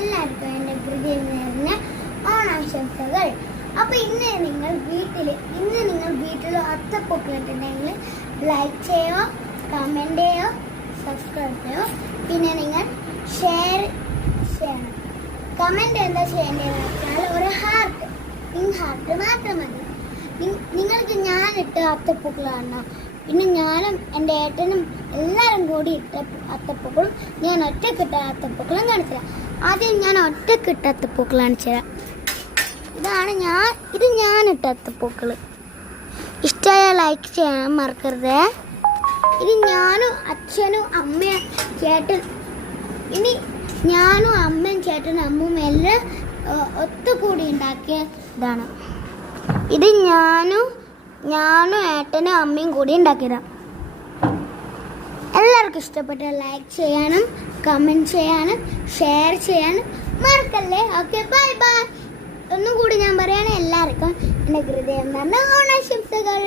എല്ലാവർക്കും എൻ്റെ ഹൃദയം നിറഞ്ഞ ഓണാശംസകൾ. അപ്പോൾ ഇന്ന് നിങ്ങൾ വീട്ടിൽ അത്തപ്പൊക്കിട്ടുണ്ടെങ്കിൽ ലൈക്ക് ചെയ്യോ, കമൻറ്റ് ചെയ്യോ, സബ്സ്ക്രൈബ് ചെയ്യോ. പിന്നെ നിങ്ങൾ ഷെയർ ചെയ്യണം. കമൻറ്റ് എന്താ ചെയ്യേണ്ടതെന്ന് വെച്ചാൽ ഒരു ഹാർട്ട് മാത്രം മതി. നിങ്ങൾക്ക് ഞാനിട്ട അത്തപ്പൂക്കളാണ്. പിന്നെ ഞാനും എൻ്റെ ഏട്ടനും എല്ലാവരും കൂടി ഇട്ട അത്തപ്പൂക്കളും ഞാൻ ഒറ്റക്കിട്ട അത്തപ്പൂക്കളും കാണിച്ചുതരാം. ആദ്യം ഞാൻ ഒറ്റക്കിട്ട അത്തപ്പൂക്കൾ കാണിച്ചുതരാം. ഇത് ഞാനിട്ട അത്തപ്പൂക്കൾ. ഇഷ്ടമായ ലൈക്ക് ചെയ്യാൻ മറക്കരുത്. ഇത് ഞാനും അച്ഛനും അമ്മയും ചേട്ടൻ ഞാനും അമ്മയും ചേട്ടനും അമ്മയും എല്ലാം ഒത്തുകൂടി ഉണ്ടാക്കിയ ഇതാണ്. ഇത് ഞാനും ഏട്ടനും അമ്മയും കൂടി ഉണ്ടാക്കിയതാണ്. എല്ലാവർക്കും ഇഷ്ടപ്പെട്ട ലൈക്ക് ചെയ്യാനും കമൻറ്റ് ചെയ്യാനും ഷെയർ ചെയ്യാനും മറക്കല്ലേ. Okay, bye bye. ഒന്നും കൂടി ഞാൻ പറയുകയാണ്, എല്ലാവർക്കും എൻ്റെ ഹൃദയം നിറഞ്ഞ ഓണാശംസകൾ.